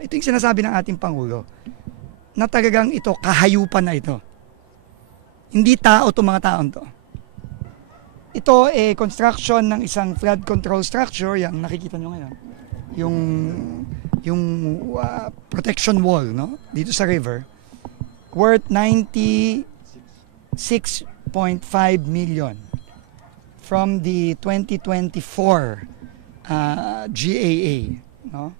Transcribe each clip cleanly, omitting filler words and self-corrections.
Ito yung sinasabi ng ating Pangulo na talagang ito, kahayupan na ito. Hindi tao itong mga taon to. Ito construction ng isang flood control structure, yung nakikita nyo ngayon. Yung protection wall, no? Dito sa river, worth 96.5 million from the 2024 GAA, no?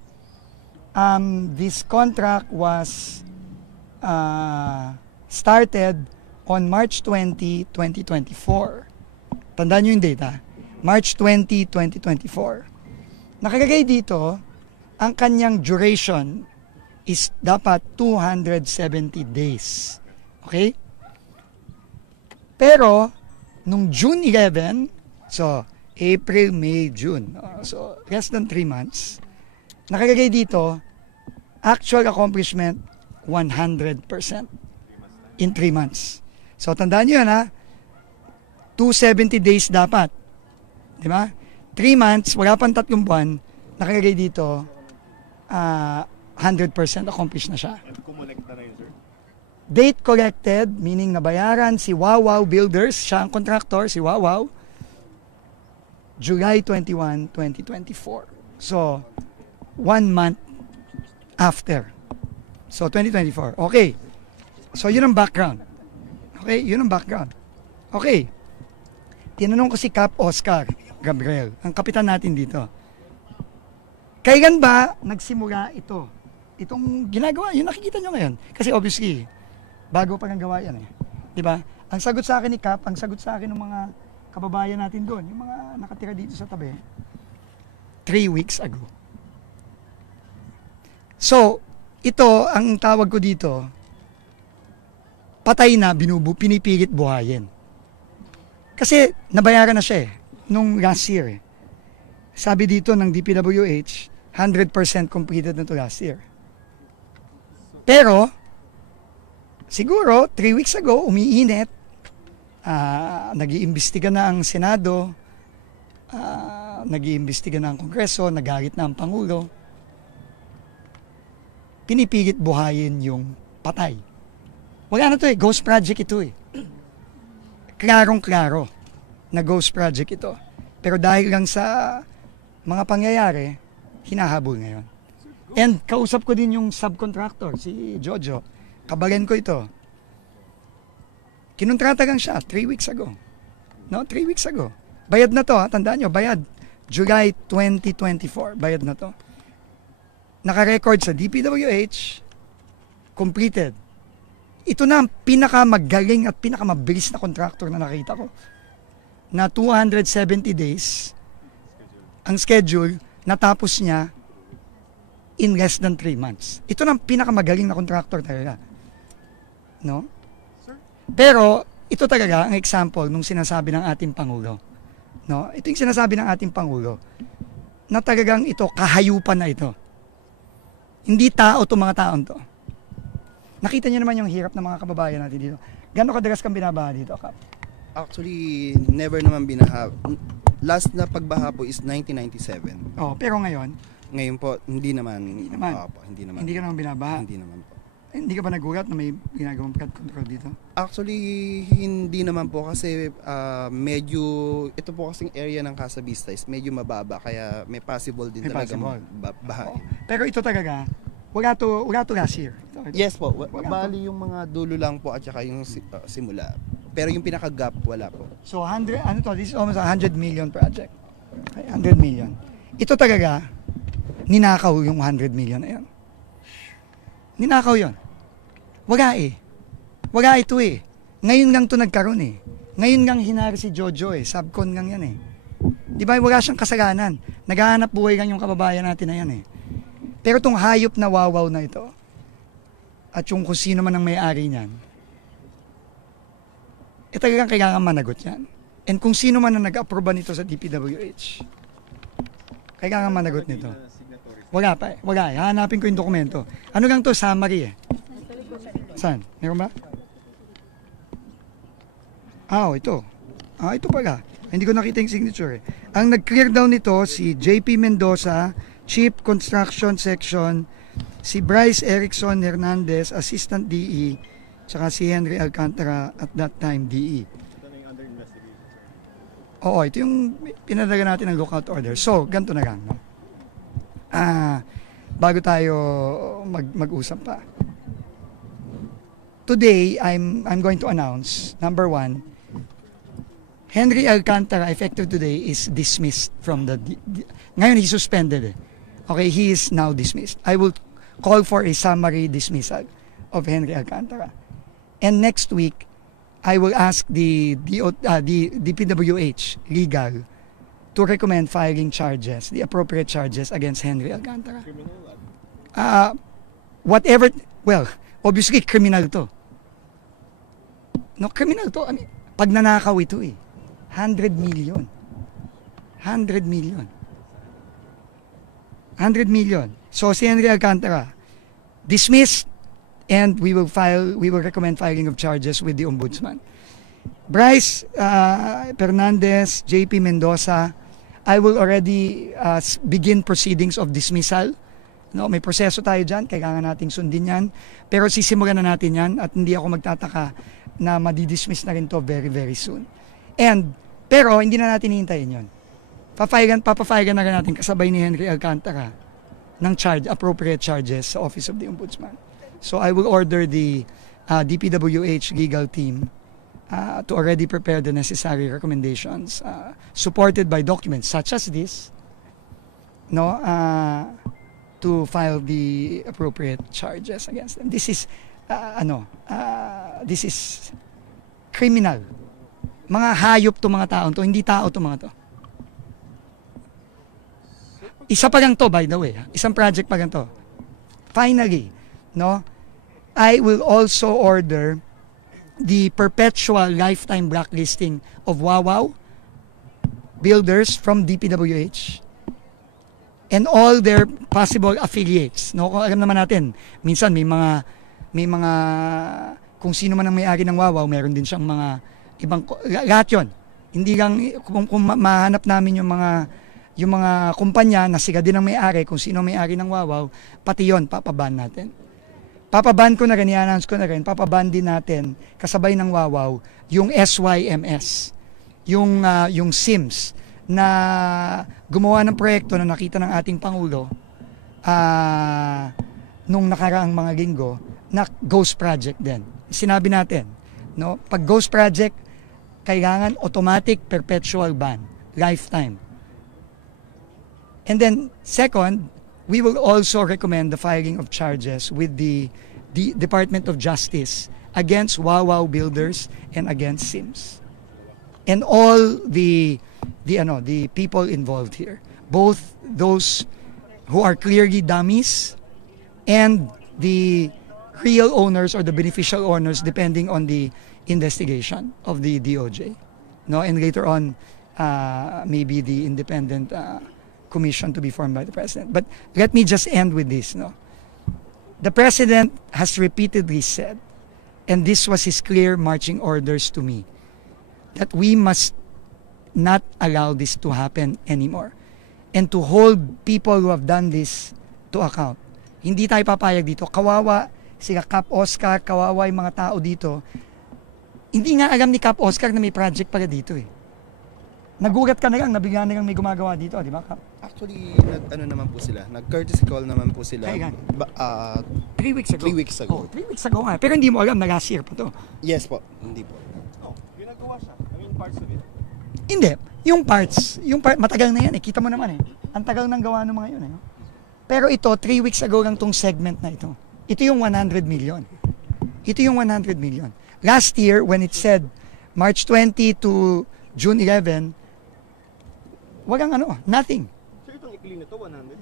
This contract was started on March 20, 2024. Tandaan nyo yung data. March 20, 2024. Nakalagay dito, ang kanyang duration is dapat 270 days. Okay? Pero, nung June 11, so, April, May, June, so, less than 3 months, nakalagay dito, actual accomplishment, 100% in 3 months. So, tandaan nyo yan, ha? 270 days dapat. Di ba? 3 months, wala pang 3 buwan, nakalagay dito, 100% accomplished na siya. And kumulekta na yun, sir? Date collected, meaning nabayaran si Wawaw Builders, siya ang contractor, si Wawaw, July 21, 2024. So, 1 month after. So, 2024. Okay. So, yun ang background. Okay, yun ang background. Okay. Tinanong ko si Cap Oscar Gabriel, ang kapitan natin dito. Kailan ba nagsimula ito? Itong ginagawa, yung nakikita nyo ngayon. Kasi obviously, bago pa nang gawa yan eh. Diba? Ang sagot sa akin ni Cap, ang sagot sa akin ng mga kababayan natin doon, yung mga nakatira dito sa tabi, 3 weeks ago. So, ito, ang tawag ko dito, patay na, pinipilit buhayin. Kasi nabayaran na siya nung last year. Sabi dito ng DPWH, 100% completed na to last year. Pero, siguro, 3 weeks ago, umiinit, nag-iimbestiga na ang Senado, nag-iimbestiga na ang Kongreso, nagalit na ang Pangulo. Pinipilit buhayin yung patay. Wala na to ghost project ito Klarong-klaro na ghost project ito. Pero dahil lang sa mga pangyayari, hinahabol ngayon. And kausap ko din yung subcontractor, si Jojo. Kabalen ko ito. Kinontrata lang siya 3 weeks ago. No, 3 weeks ago. Bayad na to, tandaan nyo, bayad. July 2024, bayad na to. Naka-record sa DPWH, completed. Ito na ang pinakamagaling at pinakamabilis na contractor na nakita ko. Na 270 days, ang schedule, natapos niya in less than 3 months. Ito na ang pinakamagaling na contractor talaga. No? Pero, ito talaga ang example nung sinasabi ng ating Pangulo. No? Ito yung sinasabi ng ating Pangulo na talagang ito, kahayupan na ito. Hindi tao itong mga taon to. Nakita niyo naman yung hirap ng mga kababayan natin dito. Gano'ng kadalas kang binabaha dito, Kap? Actually, never naman binaha. Last na pagbaha po is 1997. Oh, pero ngayon? Ngayon po, hindi naman. Hindi naman. Hindi naman. Hindi ka naman binabaha? Hindi naman po. Hindi ka ba nagulat na may ginagawang flood control dito? Actually, hindi naman po kasi medyo, ito po kasing area ng Casa Vista is medyo mababa kaya may possible din talaga bahain. Oh. Pero ito talaga, wala to last year. Yes po, bali yung mga dulo lang po at saka yung simula. Pero yung pinaka-gap, wala po. So, this is almost a 100 million project. Okay, 100 million. Ito talaga, ninakaw yung 100 million na yan. Ninakaw yun. Wala Wala ito Ngayon lang to nagkaroon Ngayon lang hinari si Jojo Subcon lang yan Di ba wala siyang kasalanan. Naghahanap buhay lang yung kababayan natin na yan Pero tong hayop na Wawaw na ito, at yung kung sino man ang may-ari niyan, talagang kailangan managot yan. And kung sino man ang nag-aproba nito sa DPWH, kailangan managot nito. Wala pa Wala Hanapin ko yung dokumento. Ano lang to? Summary Saan? Meron ba? Ito. Ito pala. Hindi ko nakita yung signature Ang nag-clear down nito si JP Mendoza, Chief Construction Section Si Bryce Erickson Hernandez, Assistant DE, tsaka si Henry Alcantara at that time DE. Ito na yung under investigation, sir. Oo, ito yung pinadala natin ng lookout order. So, ganito na lang. No? Bago tayo mag-usap pa. Today, I'm going to announce, number one, Henry Alcantara, effective today, is dismissed from the... Ngayon, he's suspended. Okay, he is now dismissed. I will call for a summary dismissal of Henry Alcantara. And next week, I will ask the DPWH legal to recommend filing charges, the appropriate charges against Henry Alcantara. Criminal? Whatever, well, obviously criminal to. No, criminal to. I mean, pag nanakaw ito 100 million. 100 million. 100 million. So si Henry Alcantara, dismissed, and we will recommend filing of charges with the Ombudsman. Bryce Fernandez, JP Mendoza, I will already begin proceedings of dismissal. No, may proseso tayo dyan, kailangan nating sundin yan. Pero sisimulan na natin yan at hindi ako magtataka na madidismiss na rin to very, very soon. Pero hindi na natin hihintayin yun. Papafilegan na rin natin kasabay ni Henry Alcantara ng appropriate charges sa Office of the Ombudsman. So I will order the DPWH legal team to already prepare the necessary recommendations supported by documents such as this, no, to file the appropriate charges against them. This is this is criminal. Mga hayop to mga taon to, hindi tao to mga to. Isa pa lang to, by the way. Isang project pa lang to. Finally, no, I will also order the perpetual lifetime blacklisting of Wawaw builders from DPWH and all their possible affiliates. No, kung alam naman natin, minsan may mga kung sino man ang may-ari ng Wawaw, meron din siyang mga ibang lahat 'yon. Hindi lang kung mahanap namin yung mga kumpanya na sila din ang may-ari, kung sino may-ari ng Wawaw, pati 'yon papaban natin. Papaban ko na rin, i-announce ko na rin, papaban din natin kasabay ng Wawaw yung SYMS, yung SIMS na gumawa ng proyekto na nakita ng ating Pangulo nung nakaraang mga linggo na ghost project din. Sinabi natin, no, pag ghost project, kailangan automatic perpetual ban, lifetime. And then second, we will also recommend the filing of charges with the Department of Justice against Wawaw builders and against SIMS. And all the people involved here, both those who are clearly dummies and the real owners or the beneficial owners, depending on the investigation of the DOJ. No, and later on, maybe the independent commission to be formed by the president. But let me just end with this. No, the president has repeatedly said, and this was his clear marching orders to me, that we must not allow this to happen anymore and to hold people who have done this to account. Hindi tayo papayag dito. Kawawa sila Cap Oscar, kawawa yung mga tao dito. Hindi nga alam ni Cap Oscar na may project pala dito eh. Nagulat ka na lang, nabigyan na lang may gumagawa dito, di ba, Cap? Actually, nag-courtesy call naman po sila. Kailan? 3 weeks ago. 3 weeks ago. Oh, 3 weeks ago nga. Pero hindi mo alam na last year pa to. Yes po, hindi po. Oh, ginagawa siya. I mean, parts of it. Hindi. Yung parts, matagal na yan eh. Kita mo naman eh. Ang tagal ng gawa ng mga yun eh. Pero ito, 3 weeks ago lang tong segment na ito. Ito yung 100 million. Ito yung 100 million. Last year, when it said March 20 to June 11, walang nothing. So itong ikli na to, 100?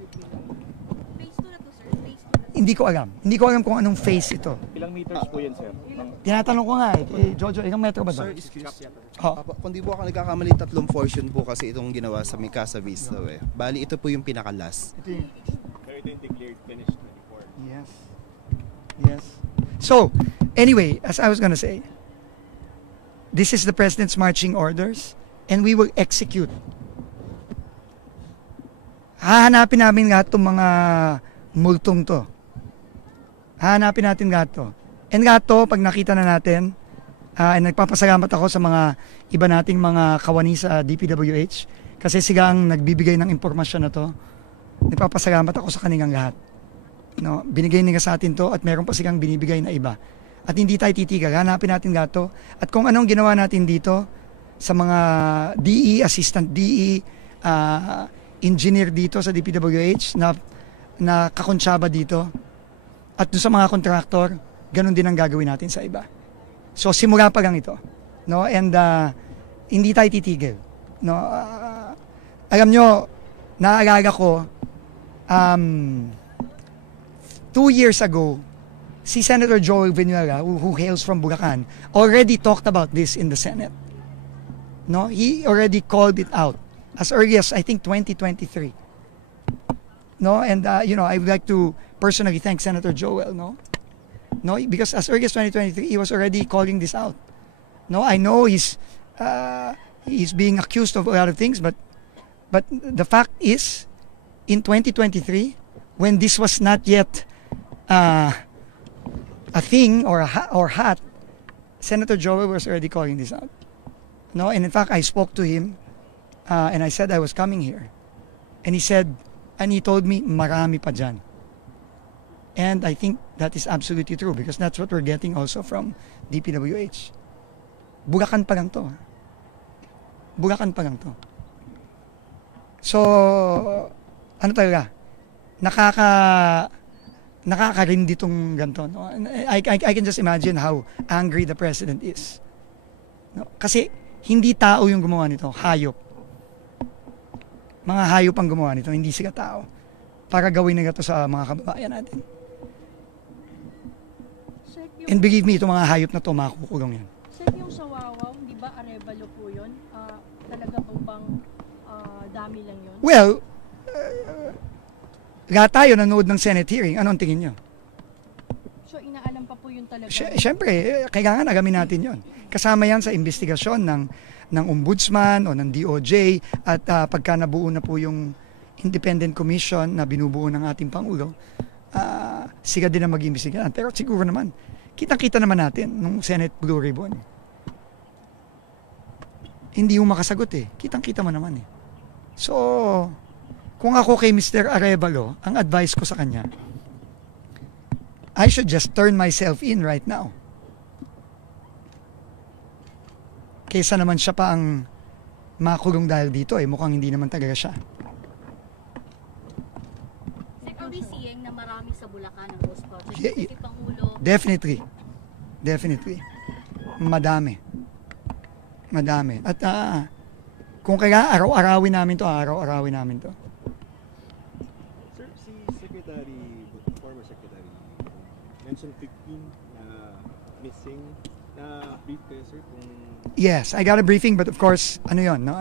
Phase 2 na to, sir. Phase 2 na to. Hindi ko alam. Hindi ko alam kung anong phase ito. Ilang meters po yan, sir? Tinatanong ko nga Jojo, ilang metro ba ito? Sir, excuse. Oh. Kung di po ako nagkakamali, 3 portion po kasi itong ginawa sa Mikasa Vista eh. Bali, ito po yung pinakalas. Ito yung... Pero ito yung declared finished 24. Yes. Yes. So, anyway, as I was gonna say, this is the President's marching orders and we will execute. Hahanapin namin lahat itong mga multong to. Hahanapin natin lahat to. And lahat to, pag nakita na natin, and nagpapasalamat ako sa mga iba nating mga kawani sa DPWH kasi sila ang nagbibigay ng impormasyon na to. Nagpapasalamat ako sa kanilang lahat. No, binigay nila sa atin to at meron pa silang binibigay na iba. At hindi tayo titigil. Hanapin natin lahat to. At kung anong ginawa natin dito sa mga DE, assistant DE, engineer dito sa DPWH na kakonsyaba dito at doon sa mga kontraktor, ganun din ang gagawin natin sa iba. So simula pa lang ito. No? And hindi tayo titigil. No? Alam nyo, naalala ko, 2 years ago, si Senator Joel Villanueva, who hails from Bulacan, already talked about this in the Senate. No, he already called it out as early as I think 2023. No, and I would like to personally thank Senator Joel. No, because as early as 2023, he was already calling this out. No, I know he's being accused of a lot of things, but the fact is, in 2023, when this was not yet a thing or hat, Senator Joel was already calling this out. No, and in fact, I spoke to him and I said I was coming here. And he told me, marami pa dyan. And I think that is absolutely true because that's what we're getting also from DPWH. Bulacan pa lang to. Bulacan pa lang to. So, ano talaga? Nakakarindi tong ganito. No? I can just imagine how angry the president is. No? Kasi hindi tao yung gumawa nito, hayop. Mga hayop ang gumawa nito, hindi sila tao. Para gawin nila to sa mga kababayan natin. Sir, And believe me, itong mga hayop na to, makukulong yan. Sir, yung sa Wawaw, di ba Arevalo po yun? Talaga bang dami lang yun? Well, lahat tayo nanood ng Senate hearing. Anong tingin nyo? So, inaalam pa po yun talaga? Siyempre, kailangan agamin natin yon. Kasama yan sa investigasyon ng ombudsman o ng DOJ at pagka nabuo na po yung independent commission na binubuo ng ating Pangulo, sila din ang mag-imbestigahan. Pero siguro naman, kitang-kita naman natin nung Senate Blue Ribbon. Hindi yung makasagot eh. Kitang-kita mo naman eh. So, kung ako kay Mr. Arevalo, ang advice ko sa kanya, I should just turn myself in right now. Kaysa naman siya pa ang makulong dahil dito eh. Mukhang hindi naman talaga siya. Sir, are we seeing na marami sa Bulacan ang ghost project? Yeah, Si Pangulo, Definitely. Madami. At kung kaya araw-arawin namin to. Sir, si former Secretary, mentioned 15 na missing na brief kayo, sir, kung Yes, I got a briefing but of course, ano yun, no?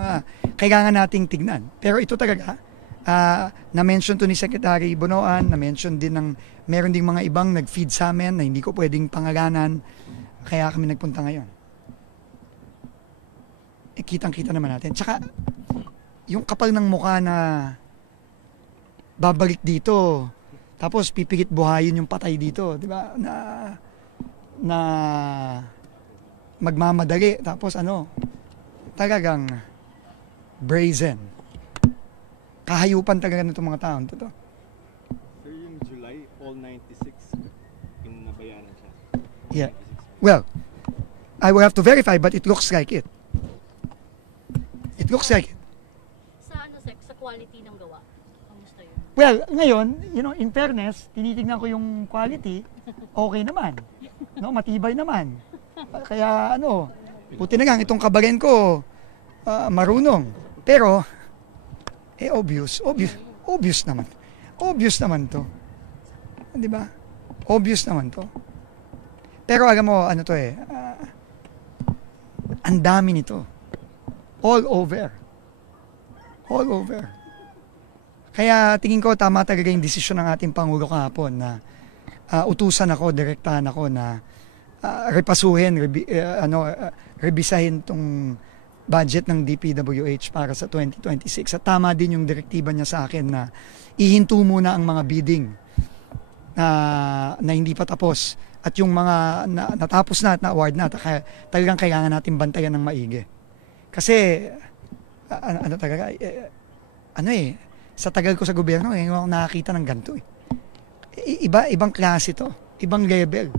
Kailangan nating tignan. Pero ito talaga, na-mention to ni Secretary Bonoan, na-mention din meron ding mga ibang nag-feed sa amin na hindi ko pwedeng pangalanan, kaya kami nagpunta ngayon. Kitang-kita naman natin. Tsaka, yung kapal ng mukha na babalik dito, tapos pipigit buhayin yung patay dito, di ba? Na magmamadali, tapos talagang brazen. Kahayupan talaga nitong mga taon to. sir, yung July, all 96 pinabayaran siya. Yeah. Well, I will have to verify but it looks like it. It looks like it. sa quality ng gawa. Kamusta yun? Well, ngayon, in fairness, tinitingnan ko yung quality, okay naman. No, matibay naman. Kaya buti na lang itong kabagen ko marunong. Pero obvious naman. Obvious naman 'to. 'Di ba? Obvious naman 'to. Pero alam mo ang dami nito. All over. Kaya tingin ko tama talaga yung desisyon ng ating Pangulo kahapon na utusan ako, direktahan ako na rebisahin tong budget ng DPWH para sa 2026. At tama din yung direktiba niya sa akin na ihinto muna ang mga bidding na hindi pa tapos at yung mga natapos na at na-award na, talagang kailangan natin bantayan ng maigi. Kasi sa tagal ko sa gobyerno, hindi ako nakakita ng ganito. Ibang klase to, ibang level.